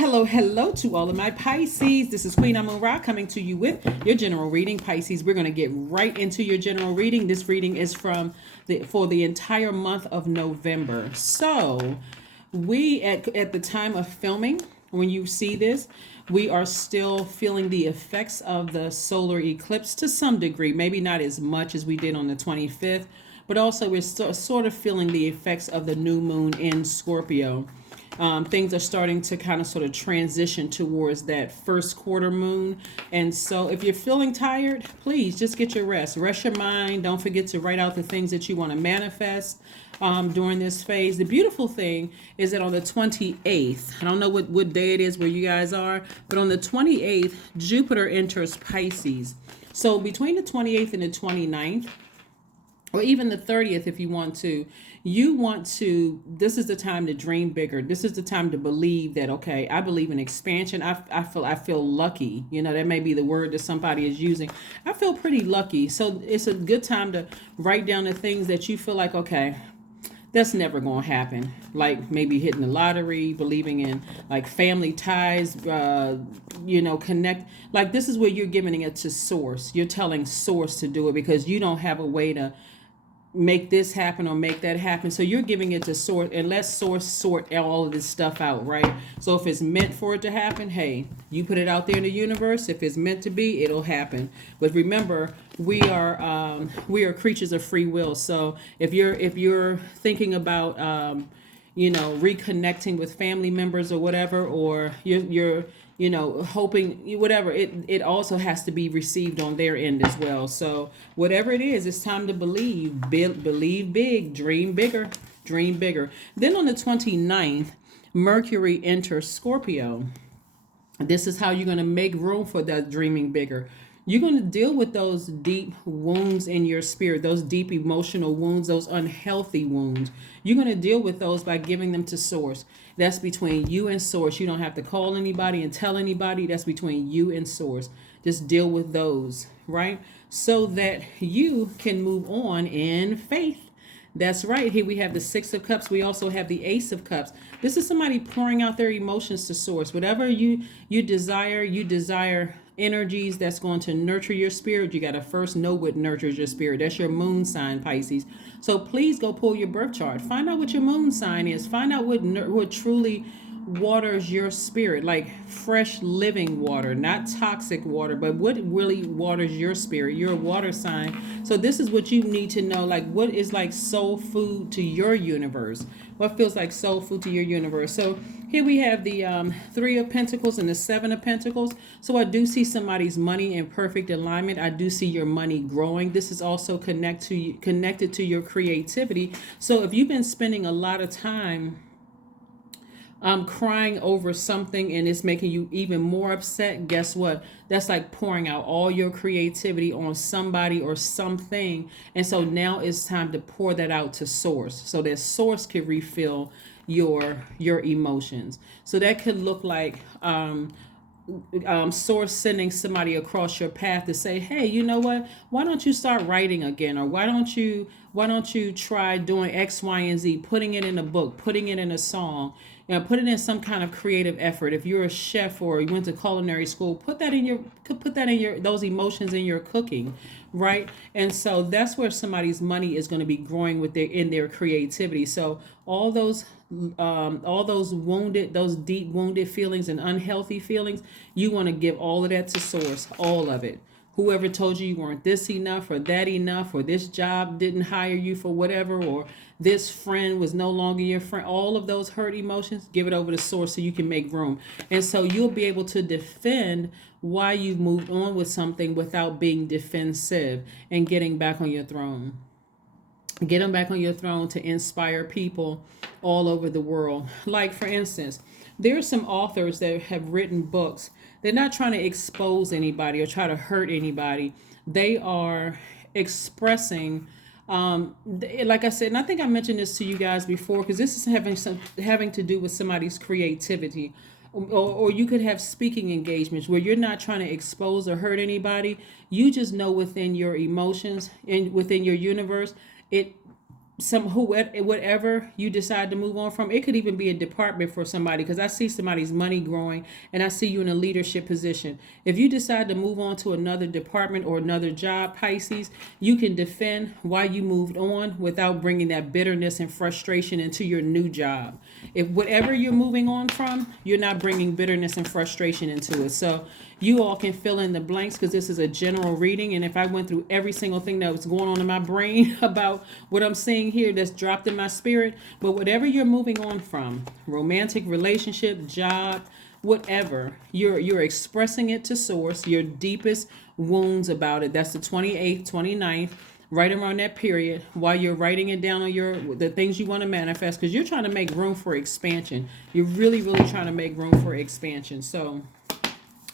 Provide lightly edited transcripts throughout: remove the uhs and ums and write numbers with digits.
Hello to all of my Pisces. This is Queen Amun Ra coming to you with your general reading. Pisces, we're going to get right into your general reading. This reading is for the entire month of November. So, we at the time of filming, when you see this, we are still feeling the effects of the solar eclipse to some degree, maybe not as much as we did on the 25th, but also we're still sort of feeling the effects of the new moon in Scorpio. Things are starting to kind of sort of transition towards that first quarter moon. And so if you're feeling tired, please just get your rest. Rest your mind. Don't forget to write out the things that you want to manifest during this phase. The beautiful thing is that on the 28th, I don't know what day it is where you guys are, but on the 28th, Jupiter enters Pisces. So between the 28th and the 29th, or even the 30th if you want to, this is the time to dream bigger. This is the time to believe that, okay, I believe in expansion. I feel lucky. That may be the word that somebody is using. I feel pretty lucky. So it's a good time to write down the things that you feel like, okay, that's never going to happen. Like maybe hitting the lottery, believing in like family ties, connect. Like this is where you're giving it to source. You're telling source to do it because you don't have a way to make this happen or make that happen. So you're giving it to source and let source sort all of this stuff out, right? So if it's meant for it to happen, hey, you put it out there in the universe. If it's meant to be, it'll happen. But remember, we are creatures of free will. So if you're thinking about reconnecting with family members or whatever, or you're hoping whatever, it also has to be received on their end as well. So whatever it is, it's time to believe big, dream bigger, dream bigger. Then on the 29th, Mercury enters Scorpio. This is how you're going to make room for that dreaming bigger. You're going to deal with those deep wounds in your spirit, those deep emotional wounds, those unhealthy wounds. You're going to deal with those by giving them to source. That's between you and source. You don't have to call anybody and tell anybody. That's between you and source. Just deal with those, right? So that you can move on in faith. That's right. Here we have the Six of Cups. We also have the Ace of Cups. This is somebody pouring out their emotions to source. Whatever you desire energies that's going to nurture your spirit. You got to first know what nurtures your spirit. That's your moon sign, Pisces. So please go pull your birth chart. Find out what your moon sign is. Find out what truly waters your spirit, like fresh living water, not toxic water, but what really waters your spirit. You're a water sign. So this is what you need to know, like what is like soul food to your universe. What feels like soul food to your universe. So here we have the Three of Pentacles and the Seven of Pentacles. So I do see somebody's money in perfect alignment. I do see your money growing. This is also connected to your creativity. So if you've been spending a lot of time crying over something and it's making you even more upset, guess what? That's like pouring out all your creativity on somebody or something. And so now it's time to pour that out to source so that source can refill your emotions. So that could look like source sending somebody across your path to say, hey, you know what, why don't you start writing again, or why don't you try doing X, Y, and Z, putting it in a book, putting it in a song, put it in some kind of creative effort. If you're a chef or you went to culinary school, put that in your those emotions in your cooking, right? And so that's where somebody's money is going to be growing with their creativity. So all those deep wounded feelings and unhealthy feelings, you want to give all of that to source, all of it. Whoever told you weren't this enough or that enough, or this job didn't hire you for whatever, or this friend was no longer your friend, all of those hurt emotions, give it over to source so you can make room. And so you'll be able to defend why you've moved on with something without being defensive and getting back on your throne. Get them back on your throne to inspire people all over the world. Like, for instance, there are some authors that have written books. They're not trying to expose anybody or try to hurt anybody. They are expressing, like I said, and I think I mentioned this to you guys before, because this is having to do with somebody's creativity. Or you could have speaking engagements where you're not trying to expose or hurt anybody. You just know within your emotions and within your universe, it whatever you decide to move on from. It could even be a department for somebody, because I see somebody's money growing and I see you in a leadership position. If you decide to move on to another department or another job, Pisces, you can defend why you moved on without bringing that bitterness and frustration into your new job. If whatever you're moving on from, you're not bringing bitterness and frustration into it. So you all can fill in the blanks, because this is a general reading. And if I went through every single thing that was going on in my brain about what I'm seeing here, that's dropped in my spirit. But whatever you're moving on from, romantic relationship, job, whatever, you're expressing it to source, your deepest wounds about it. That's the 28th, 29th, right around that period, while you're writing it down on the things you want to manifest, because you're trying to make room for expansion. You're really, really trying to make room for expansion. So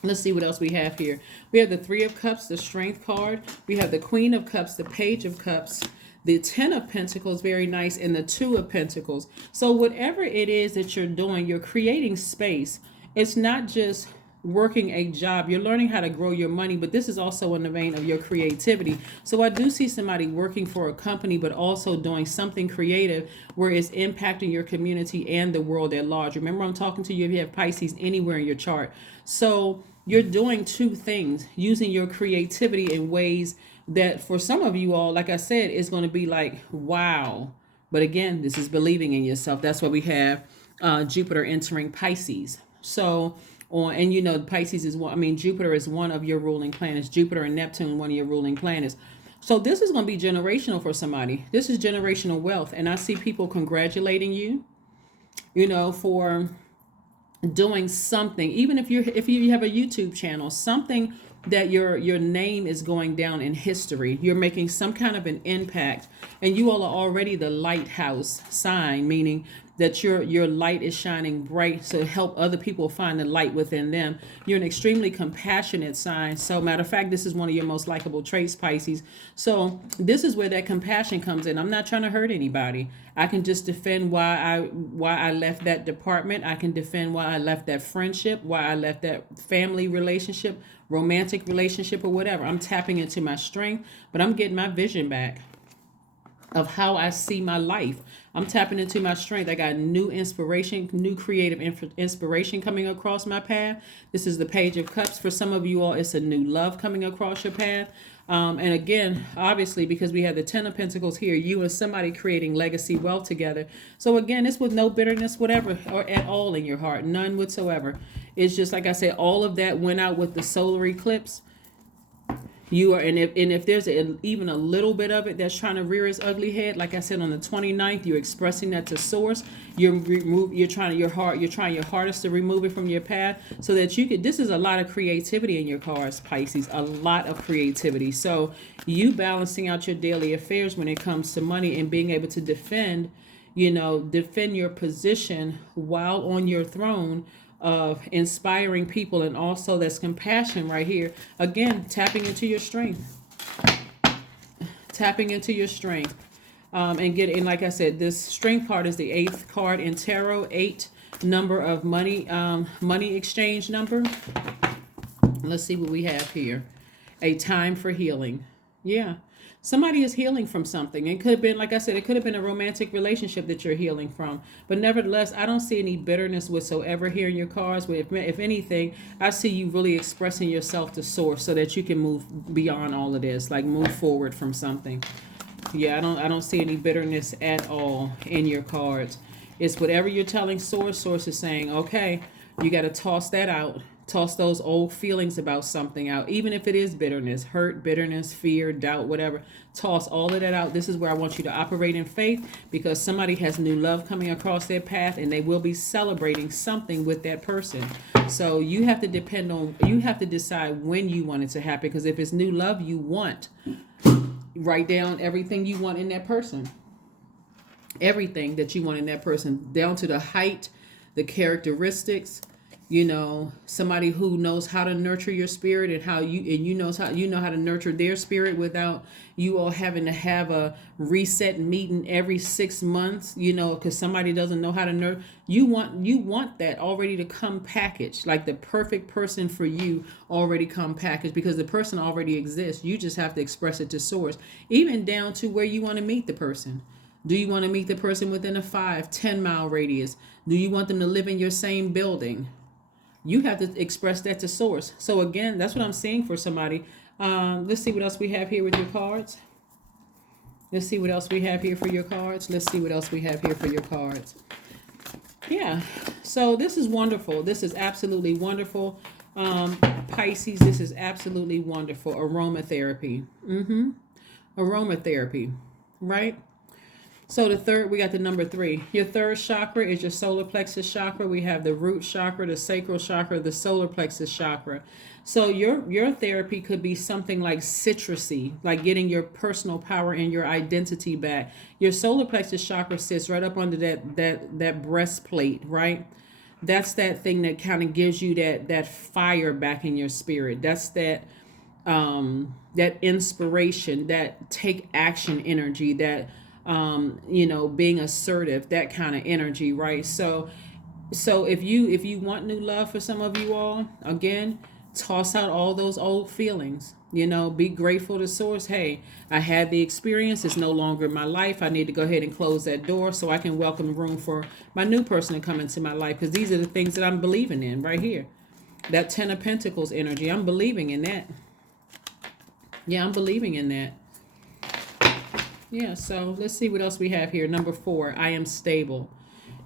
let's see what else we have here. We have the Three of Cups, the Strength card. We have the Queen of Cups, the Page of Cups, the Ten of Pentacles, very nice, and the Two of Pentacles. So whatever it is that you're doing, you're creating space. It's not just working a job. You're learning how to grow your money, but this is also in the vein of your creativity. So I do see somebody working for a company, but also doing something creative where it's impacting your community and the world at large. Remember, I'm talking to you if you have Pisces anywhere in your chart. So you're doing two things, using your creativity in ways that for some of you all, like I said, is going to be like, wow. But again, this is believing in yourself. That's why we have Jupiter entering Pisces. So and you know, Pisces is Jupiter is one of your ruling planets. Jupiter and Neptune, one of your ruling planets. So this is going to be generational for somebody. This is generational wealth. And I see people congratulating you, for doing something. Even if you have a YouTube channel, something that your name is going down in history. You're making some kind of an impact, and you all are already the lighthouse sign, meaning that your light is shining bright to help other people find the light within them. You're an extremely compassionate sign. So matter of fact, this is one of your most likable traits, Pisces. So this is where that compassion comes in. I'm not trying to hurt anybody. I can just defend why I left that department. I can defend why I left that friendship, why I left that family relationship, romantic relationship, or whatever. I'm tapping into my strength, but I'm getting my vision back of how I see my life. I'm tapping into my strength. I got new inspiration, new creative inspiration coming across my path. This is the Page of Cups. For some of you all, it's a new love coming across your path. And again, obviously, because we have the Ten of Pentacles here, you and somebody creating legacy wealth together. So again, it's with no bitterness, whatever, or at all in your heart, none whatsoever. It's just, like I said, all of that went out with the solar eclipse. If there's even a little bit of it that's trying to rear its ugly head, like I said, on the 29th, you're expressing that to source. You're trying your hardest to remove it from your path, so that you could. This is a lot of creativity in your cards, Pisces. A lot of creativity. So you balancing out your daily affairs when it comes to money and being able to defend your position while on your throne of inspiring people. And also that's compassion right here. Again, tapping into your strength. And like I said, this strength card is the 8th card in tarot. 8 number of money exchange number. Let's see what we have here. A time for healing. Yeah. Somebody is healing from something. It could have been, like I said, it could have been a romantic relationship that you're healing from. But nevertheless, I don't see any bitterness whatsoever here in your cards. But if anything, I see you really expressing yourself to source so that you can move beyond all of this, like move forward from something. Yeah, I don't see any bitterness at all in your cards. It's whatever you're telling source. Source is saying, okay, you got to toss that out. Toss those old feelings about something out, even if it is bitterness, hurt, bitterness, fear, doubt, whatever. Toss all of that out. This is where I want you to operate in faith, because somebody has new love coming across their path, and they will be celebrating something with that person. So you have to decide when you want it to happen, because if it's new love you want, write down everything you want in that person. Everything that you want in that person, down to the height, the characteristics. Somebody who knows how to nurture your spirit, and you know how to nurture their spirit without you all having to have a reset meeting every 6 months, because somebody doesn't know how to nurture. You want that already to come packaged, like the perfect person for you already come packaged, because the person already exists. You just have to express it to source, even down to where you want to meet the person. Do you want to meet the person within a 5-10 mile radius? Do you want them to live in your same building? You have to express that to source. So again, that's what I'm seeing for somebody. Let's see what else we have here with your cards. Let's see what else we have here for your cards. Let's see what else we have here for your cards. Yeah, so this is wonderful. This is absolutely wonderful. Pisces, this is absolutely wonderful. Aromatherapy. Aromatherapy, right? So the third, we got the number 3. Your third chakra is your solar plexus chakra. We have the root chakra, the sacral chakra, the solar plexus chakra. So your therapy could be something like citrusy, like getting your personal power and your identity back. Your solar plexus chakra sits right up under that breastplate, right? That's that thing that kind of gives you that fire back in your spirit. That's that inspiration, that take action energy, that being assertive, that kind of energy, right? So if you want new love for some of you all, again, toss out all those old feelings. Be grateful to source. Hey, I had the experience. It's no longer in my life. I need to go ahead and close that door so I can welcome room for my new person to come into my life, because these are the things that I'm believing in right here. That 10 of Pentacles energy, I'm believing in that. Yeah, I'm believing in that. Yeah, so let's see what else we have here. Number 4, I am stable.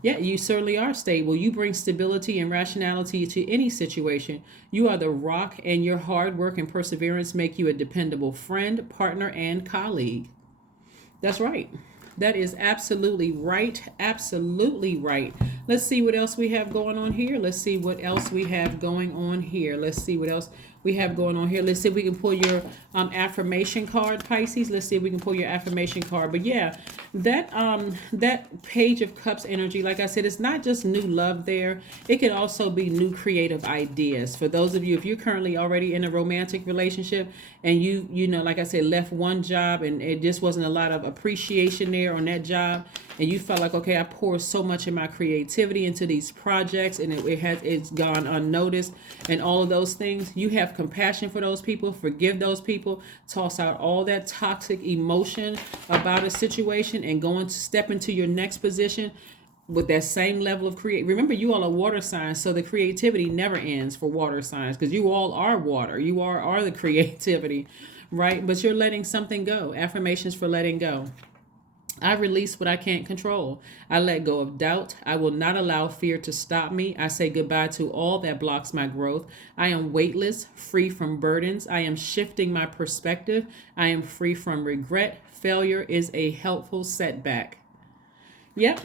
Yeah, you certainly are stable. You bring stability and rationality to any situation. You are the rock, and your hard work and perseverance make you a dependable friend, partner, and colleague. That's right. That is absolutely right. Absolutely right. Let's see what else we have going on here. Let's see what else we have going on here. Let's see what else we have going on here. Let's see if we can pull your affirmation card, Pisces. Let's see if we can pull your affirmation card. But yeah, that Page of Cups energy, like I said, it's not just new love there. It could also be new creative ideas. For those of you, if you're currently already in a romantic relationship and you like I said, left one job and it just wasn't a lot of appreciation there on that job, and you felt like, okay, I poured so much of my creativity into these projects and it's gone unnoticed and all of those things, you have compassion for those people, forgive those people, toss out all that toxic emotion about a situation and step into your next position with that same level of Remember, you all are water signs, so the creativity never ends for water signs, because you all are water. You are the creativity, right? But you're letting something go. Affirmations for letting go. I release what I can't control. I let go of doubt. I will not allow fear to stop me. I say goodbye to all that blocks my growth. I am weightless, free from burdens. I am shifting my perspective. I am free from regret. Failure is a helpful setback. Yep.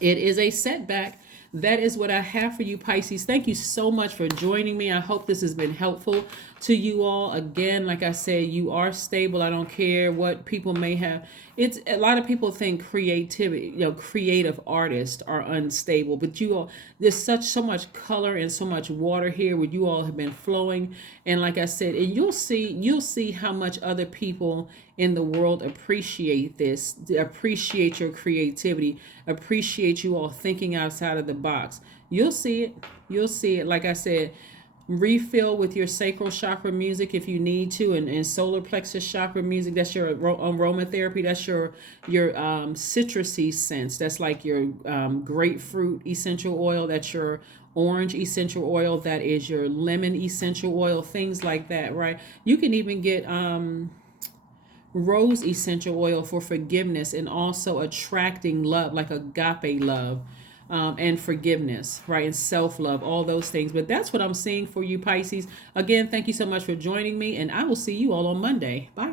It is a setback. That is what I have for you, Pisces. Thank you so much for joining me. I hope this has been helpful to you all. Again, like I said, you are stable. I don't care what people may have. It's a lot of people think creativity, creative artists are unstable, but you all, there's so much color and so much water here where you all have been flowing. And like I said, and you'll see how much other people in the world appreciate this, appreciate your creativity, appreciate you all thinking outside of the box. You'll see it. You'll see it. Like I said, refill with your sacral chakra music if you need to, and solar plexus chakra music. That's your aromatherapy. That's your citrusy scents. That's like your grapefruit essential oil. That's your orange essential oil. That is your lemon essential oil. Things like that, right? You can even get rose essential oil for forgiveness and also attracting love, like agape love. And forgiveness, right? And self-love, all those things. But that's what I'm seeing for you, Pisces. Again, thank you so much for joining me, and I will see you all on Monday. Bye.